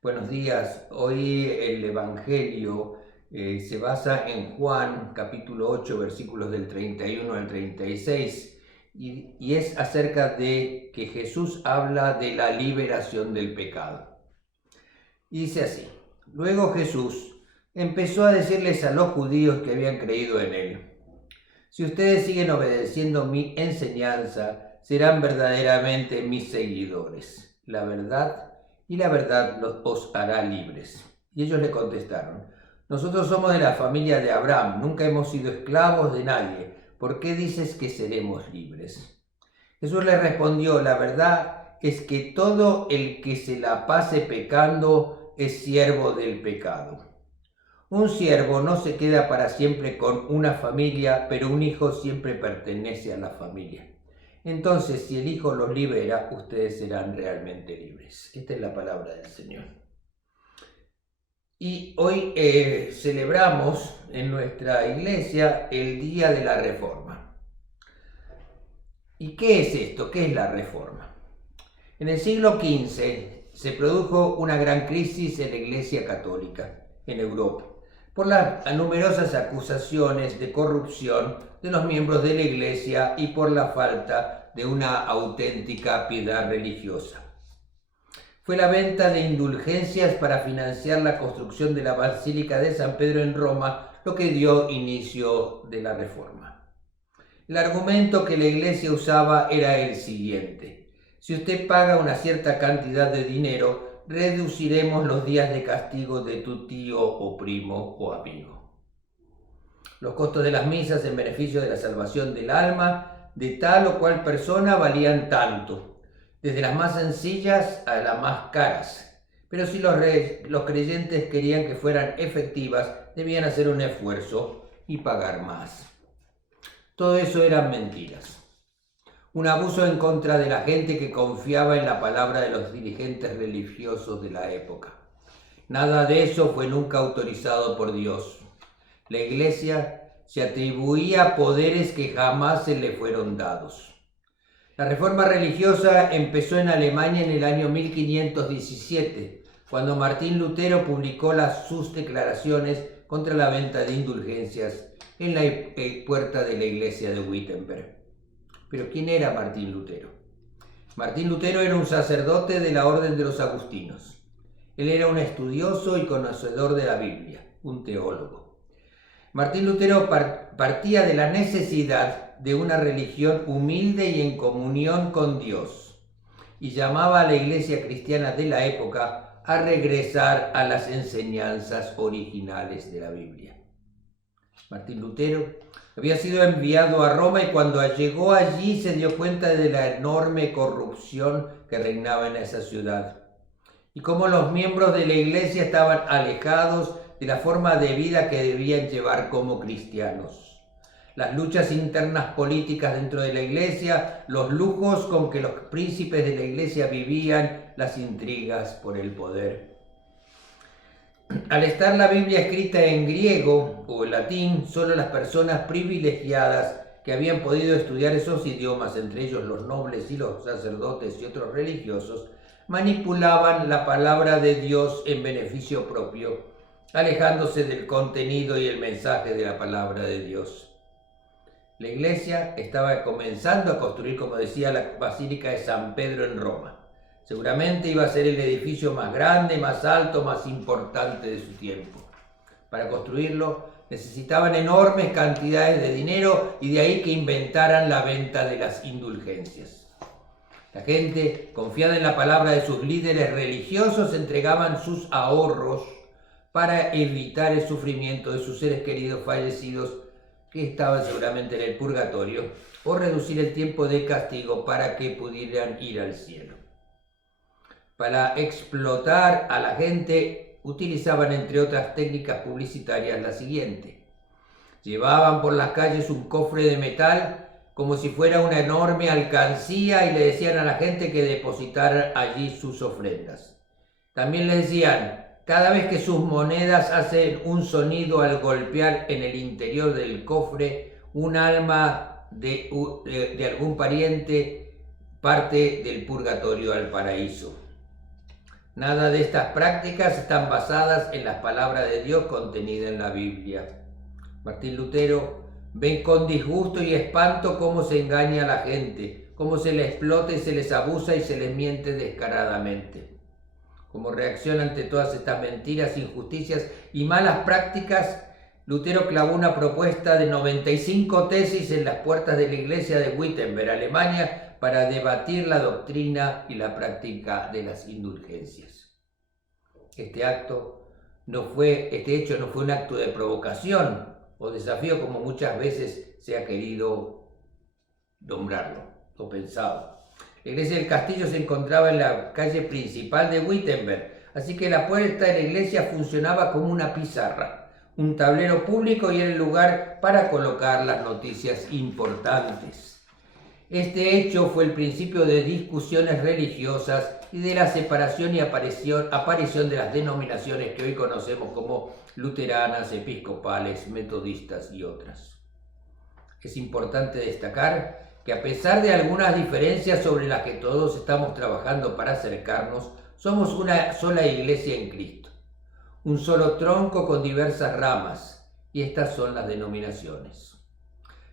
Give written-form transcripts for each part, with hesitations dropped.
Buenos días. Hoy el Evangelio se basa en Juan capítulo 8 versículos del 31 al 36 y es acerca de que Jesús habla de la liberación del pecado. Y dice así: Luego Jesús empezó a decirles a los judíos que habían creído en él: si ustedes siguen obedeciendo mi enseñanza, serán verdaderamente mis seguidores. La verdad os hará libres. Y ellos le contestaron: nosotros somos de la familia de Abraham, nunca hemos sido esclavos de nadie. ¿Por qué dices que seremos libres? Jesús le respondió: la verdad es que todo el que se la pase pecando es siervo del pecado. Un siervo no se queda para siempre con una familia, pero un hijo siempre pertenece a la familia. Entonces, si el Hijo los libera, ustedes serán realmente libres. Esta es la palabra del Señor. Y hoy celebramos en nuestra iglesia el Día de la Reforma. ¿Y qué es esto? ¿Qué es la Reforma? En el siglo XV se produjo una gran crisis en la Iglesia Católica en Europa por las numerosas acusaciones de corrupción de los miembros de la Iglesia y por la falta de una auténtica piedad religiosa. Fue la venta de indulgencias para financiar la construcción de la Basílica de San Pedro en Roma lo que dio inicio de la Reforma. El argumento que la Iglesia usaba era el siguiente: si usted paga una cierta cantidad de dinero, reduciremos los días de castigo de tu tío o primo o amigo. Los costos de las misas en beneficio de la salvación del alma de tal o cual persona valían tanto, desde las más sencillas a las más caras. Pero si los creyentes querían que fueran efectivas, debían hacer un esfuerzo y pagar más. Todo eso eran mentiras. Un abuso en contra de la gente que confiaba en la palabra de los dirigentes religiosos de la época. Nada de eso fue nunca autorizado por Dios. La Iglesia se atribuía poderes que jamás se le fueron dados. La reforma religiosa empezó en Alemania en el año 1517, cuando Martín Lutero publicó sus declaraciones contra la venta de indulgencias en la puerta de la iglesia de Wittenberg. Pero ¿quién era Martín Lutero? Martín Lutero era un sacerdote de la orden de los agustinos. Él era un estudioso y conocedor de la Biblia, un teólogo. Martín Lutero partía de la necesidad de una religión humilde y en comunión con Dios, y llamaba a la iglesia cristiana de la época a regresar a las enseñanzas originales de la Biblia. Martín Lutero había sido enviado a Roma y cuando llegó allí se dio cuenta de la enorme corrupción que reinaba en esa ciudad y cómo los miembros de la iglesia estaban alejados de la forma de vida que debían llevar como cristianos. Las luchas internas políticas dentro de la iglesia, los lujos con que los príncipes de la iglesia vivían, las intrigas por el poder. Al estar la Biblia escrita en griego o en latín, solo las personas privilegiadas que habían podido estudiar esos idiomas, entre ellos los nobles y los sacerdotes y otros religiosos, manipulaban la palabra de Dios en beneficio propio, alejándose del contenido y el mensaje de la palabra de Dios. La iglesia estaba comenzando a construir, como decía, la Basílica de San Pedro en Roma. Seguramente iba a ser el edificio más grande, más alto, más importante de su tiempo. Para construirlo necesitaban enormes cantidades de dinero y de ahí que inventaran la venta de las indulgencias. La gente, confiada en la palabra de sus líderes religiosos, entregaban sus ahorros para evitar el sufrimiento de sus seres queridos fallecidos que estaban seguramente en el purgatorio o reducir el tiempo de castigo para que pudieran ir al cielo. Para explotar a la gente utilizaban, entre otras técnicas publicitarias, la siguiente: llevaban por las calles un cofre de metal como si fuera una enorme alcancía y le decían a la gente que depositaran allí sus ofrendas. También le decían: cada vez que sus monedas hacen un sonido al golpear en el interior del cofre, un alma de algún pariente parte del purgatorio al paraíso. Nada de estas prácticas están basadas en las palabras de Dios contenidas en la Biblia. Martín Lutero ve con disgusto y espanto cómo se engaña a la gente, cómo se les explota y se les abusa y se les miente descaradamente. Como reacción ante todas estas mentiras, injusticias y malas prácticas, Lutero clavó una propuesta de 95 tesis en las puertas de la iglesia de Wittenberg, Alemania, para debatir la doctrina y la práctica de las indulgencias. Este hecho no fue un acto de provocación o desafío como muchas veces se ha querido nombrarlo o pensado. La iglesia del castillo se encontraba en la calle principal de Wittenberg, así que la puerta de la iglesia funcionaba como una pizarra, un tablero público y era el lugar para colocar las noticias importantes. Este hecho fue el principio de discusiones religiosas y de la separación y aparición de las denominaciones que hoy conocemos como luteranas, episcopales, metodistas y otras. Es importante destacar que a pesar de algunas diferencias sobre las que todos estamos trabajando para acercarnos, somos una sola iglesia en Cristo, un solo tronco con diversas ramas, y estas son las denominaciones.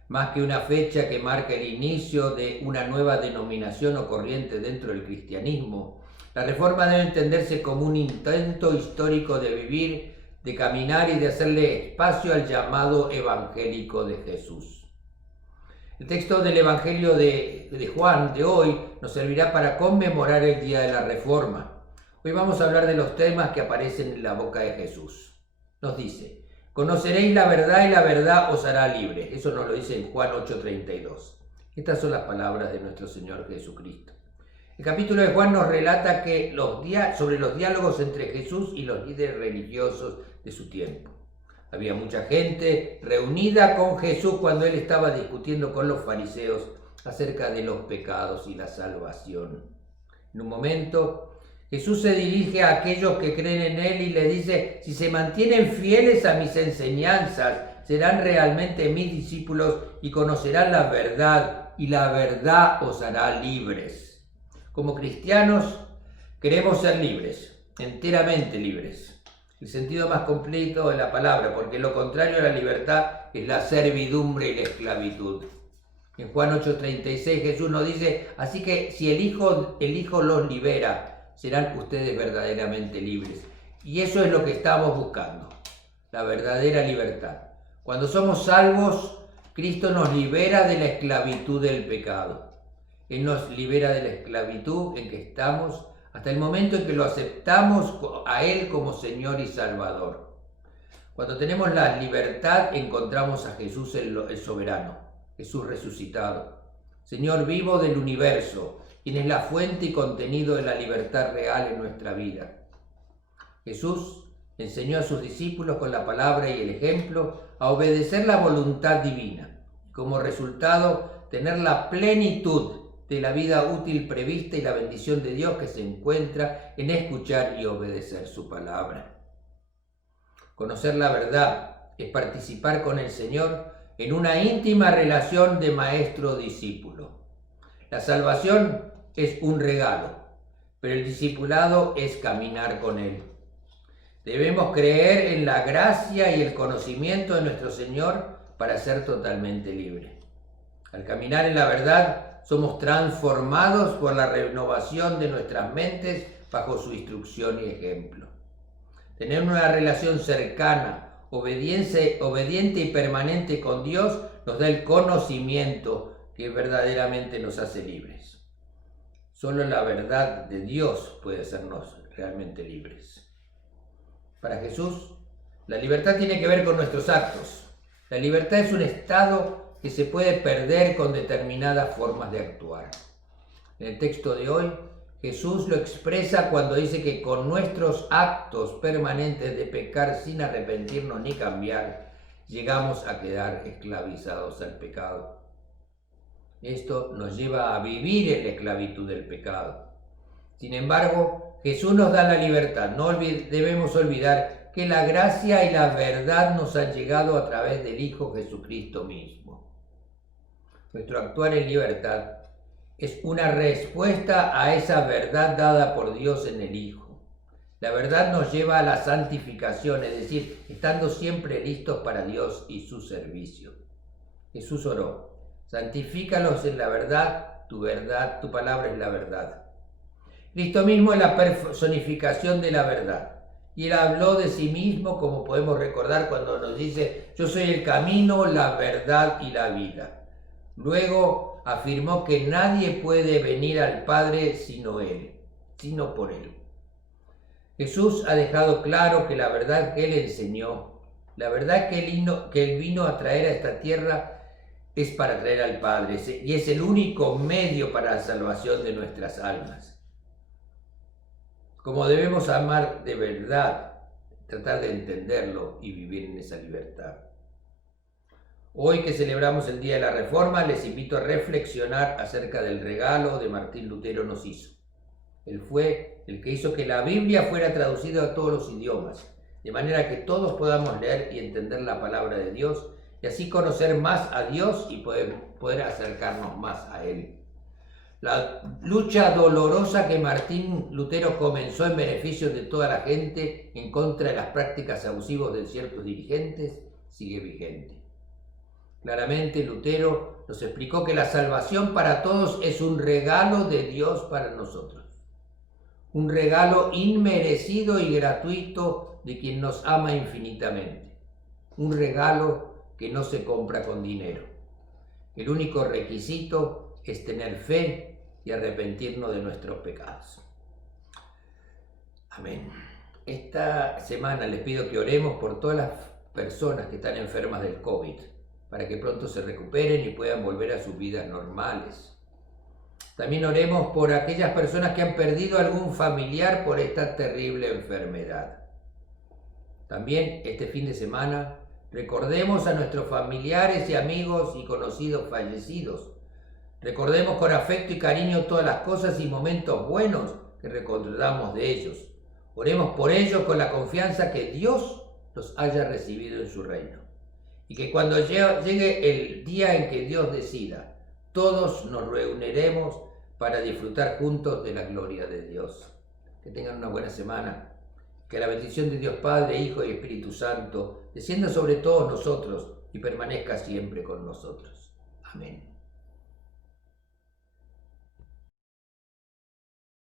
Más que una fecha que marca el inicio de una nueva denominación o corriente dentro del cristianismo, la Reforma debe entenderse como un intento histórico de vivir, de caminar y de hacerle espacio al llamado evangélico de Jesús. El texto del Evangelio de Juan de hoy nos servirá para conmemorar el día de la Reforma. Hoy vamos a hablar de los temas que aparecen en la boca de Jesús. Nos dice: conoceréis la verdad y la verdad os hará libre. Eso nos lo dice en Juan 8:32. Estas son las palabras de nuestro Señor Jesucristo. El capítulo de Juan nos relata sobre los diálogos entre Jesús y los líderes religiosos de su tiempo. Había mucha gente reunida con Jesús cuando él estaba discutiendo con los fariseos acerca de los pecados y la salvación. En un momento, Jesús se dirige a aquellos que creen en él y le dice: si se mantienen fieles a mis enseñanzas, serán realmente mis discípulos y conocerán la verdad, y la verdad os hará libres. Como cristianos, queremos ser libres, enteramente libres. El sentido más completo de la palabra, porque lo contrario a la libertad es la servidumbre y la esclavitud. En Juan 8:36 Jesús nos dice: así que si el Hijo los libera, serán ustedes verdaderamente libres. Y eso es lo que estamos buscando, la verdadera libertad. Cuando somos salvos, Cristo nos libera de la esclavitud del pecado. Él nos libera de la esclavitud en que estamos hasta el momento en que lo aceptamos a Él como Señor y Salvador. Cuando tenemos la libertad, encontramos a Jesús el soberano, Jesús resucitado, Señor vivo del universo, quien es la fuente y contenido de la libertad real en nuestra vida. Jesús enseñó a sus discípulos con la palabra y el ejemplo a obedecer la voluntad divina, y como resultado tener la plenitud de la vida útil prevista y la bendición de Dios que se encuentra en escuchar y obedecer su palabra. Conocer la verdad es participar con el Señor en una íntima relación de maestro-discípulo. La salvación es un regalo, pero el discipulado es caminar con Él. Debemos creer en la gracia y el conocimiento de nuestro Señor para ser totalmente libres. Al caminar en la verdad, somos transformados por la renovación de nuestras mentes bajo su instrucción y ejemplo. Tener una relación cercana, obediente y permanente con Dios nos da el conocimiento que verdaderamente nos hace libres. Solo la verdad de Dios puede hacernos realmente libres. Para Jesús, la libertad tiene que ver con nuestros actos. La libertad es un estado que se puede perder con determinadas formas de actuar. En el texto de hoy, Jesús lo expresa cuando dice que con nuestros actos permanentes de pecar sin arrepentirnos ni cambiar, llegamos a quedar esclavizados al pecado. Esto nos lleva a vivir en la esclavitud del pecado. Sin embargo, Jesús nos da la libertad. No debemos olvidar que la gracia y la verdad nos han llegado a través del Hijo Jesucristo mismo. Nuestro actuar en libertad es una respuesta a esa verdad dada por Dios en el Hijo. La verdad nos lleva a la santificación, es decir, estando siempre listos para Dios y su servicio. Jesús oró: santifícalos en la verdad, tu palabra es la verdad. Cristo mismo es la personificación de la verdad. Y Él habló de sí mismo, como podemos recordar cuando nos dice: yo soy el camino, la verdad y la vida. Luego afirmó que nadie puede venir al Padre sino por Él. Jesús ha dejado claro que la verdad que Él enseñó, la verdad que Él vino a traer a esta tierra, es para traer al Padre, y es el único medio para la salvación de nuestras almas. Como debemos amar de verdad, tratar de entenderlo y vivir en esa libertad. Hoy que celebramos el Día de la Reforma, les invito a reflexionar acerca del regalo que Martín Lutero nos hizo. Él fue el que hizo que la Biblia fuera traducida a todos los idiomas, de manera que todos podamos leer y entender la palabra de Dios, y así conocer más a Dios y poder acercarnos más a Él. La lucha dolorosa que Martín Lutero comenzó en beneficio de toda la gente en contra de las prácticas abusivas de ciertos dirigentes sigue vigente. Claramente Lutero nos explicó que la salvación para todos es un regalo de Dios para nosotros. Un regalo inmerecido y gratuito de quien nos ama infinitamente. Un regalo que no se compra con dinero. El único requisito es tener fe y arrepentirnos de nuestros pecados. Amén. Esta semana les pido que oremos por todas las personas que están enfermas del COVID, para que pronto se recuperen y puedan volver a sus vidas normales. También oremos por aquellas personas que han perdido algún familiar por esta terrible enfermedad. También este fin de semana recordemos a nuestros familiares y amigos y conocidos fallecidos. Recordemos con afecto y cariño todas las cosas y momentos buenos que recordamos de ellos. Oremos por ellos con la confianza que Dios los haya recibido en su reino. Y que cuando llegue el día en que Dios decida, todos nos reuniremos para disfrutar juntos de la gloria de Dios. Que tengan una buena semana. Que la bendición de Dios Padre, Hijo y Espíritu Santo descienda sobre todos nosotros y permanezca siempre con nosotros. Amén.